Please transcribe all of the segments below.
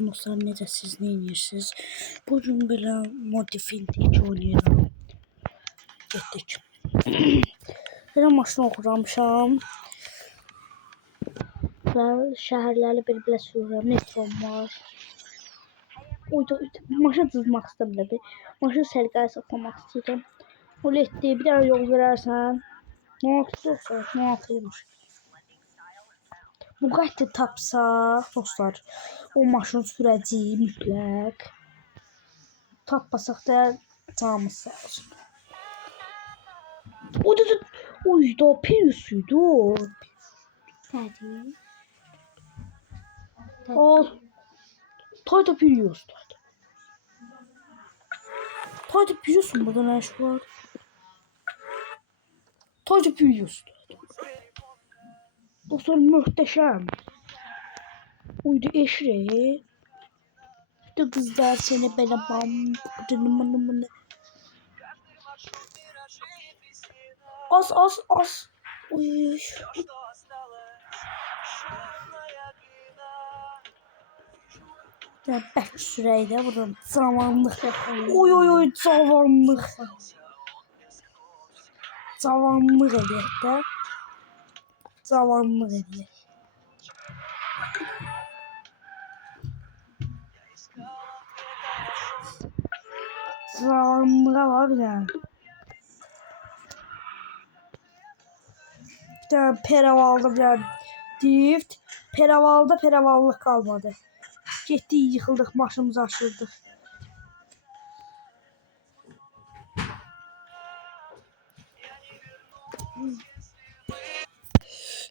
Salam dostlar, necəsiz, neyinirsiniz? Bugün belə Modifin 2 oynayıram. Getdik. Belə maşın oxuramışam. Və şəhərləri bir-birə sürürəm. Metrom var. Uydu. Maşın cızmaq istəmirəm. Maşın sərqəyə saxlamaq istəyirəm. O letdi, bir dənə yol verərsən. Ne yapıyorsa, ne yapıyormuş. Bugatti tapsa dostlar, o maşın sürəcəyi mütləq. Tapmasaq da canımız sağ olsun. Oy da Prius'uydu. Nerede? Al. Toyota Prius. Toyota Prius'un burada ne iş var? Toyota Prius. Dostlar muhteşem. Uydu eşri. De kızlar seni böyle bam. Az. Uy. Ya bək sürəydə buradan cavanlıq. Oy cavanlıq. Cavanlıq edək də. Cavanlıq edək. Cavanlığa var bir dənə. Bir dənə Peravalda bir dənə drift. Peravalda peravallıq qalmadı. Getdik, yıxıldıq, maşınımızı aşırdıq.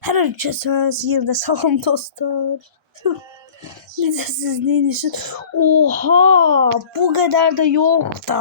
Hər kəsə yenə də salam dostlar. Necəsiz, neyinirsiniz? Oha, bu qədər də yox da.